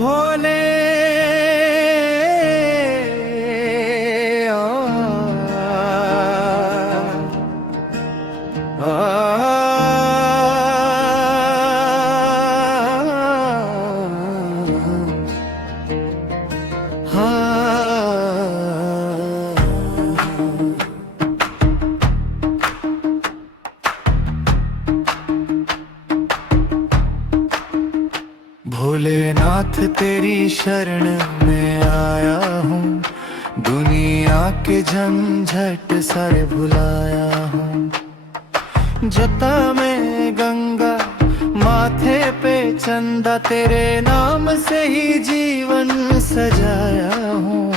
भोले भोलेनाथ तेरी शरण में आया हूँ, दुनिया के झंझट सारे भुलाया हूँ। जटा में गंगा माथे पे चंदा, तेरे नाम से ही जीवन सजाया हूँ।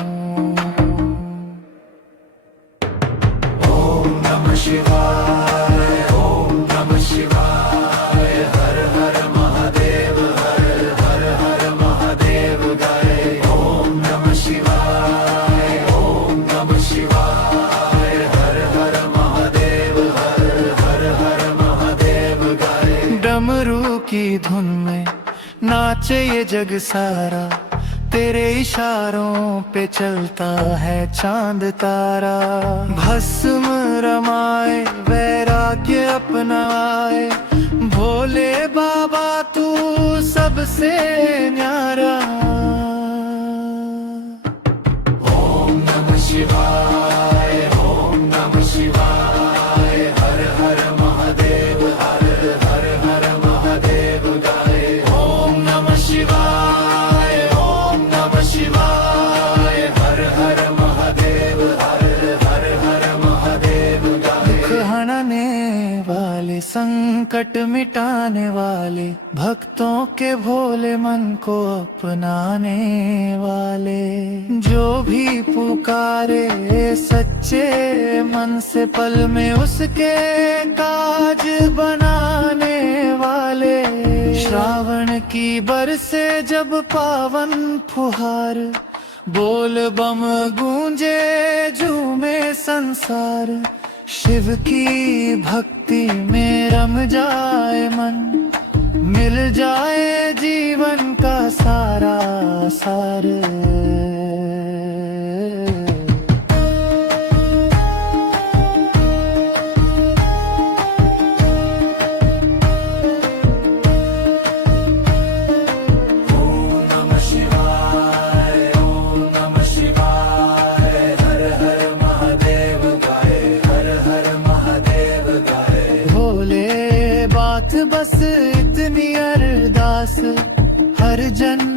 ओम नमः शिवाय, ओम नमः शिवाय, हर हर महादेव, हर हर हर महादेव गाए। ओम नमः शिवाय, ओम नमः शिवाय, हर हर महादेव, हर हर हर महादेव गाए। डमरू की धुन में नाचे ये जग सारा, तेरे इशारों पे चलता है चांद तारा। भस्म रमाए वैराग्य अपनाए, भोले बाबा तू सबसे न्यारा। ओम नमः शिवाय, ओम नमः शिवाय, हर हर महादेव, हर हर हर महादेव गाए। ओम नमः शिवाय, ओम नमः शिवाय, हर हर महादेव, हर हर हर महादेव गाए। दुख हटाने वाले, संकट मिटाने वाले, भक्तों के भोले मन को अपनाने वाले। जो भी पुकारे सच्चे मन से, पल में उसके काज बनाने वाले। श्रावण की बरसे जब पावन फुहार, बोल बम गूंजे झूमे संसार। शिव की भक्ति में रम जाए मन, मिल जाए जीवन का सारा सार। बस इतनी अरदास, हर जन्म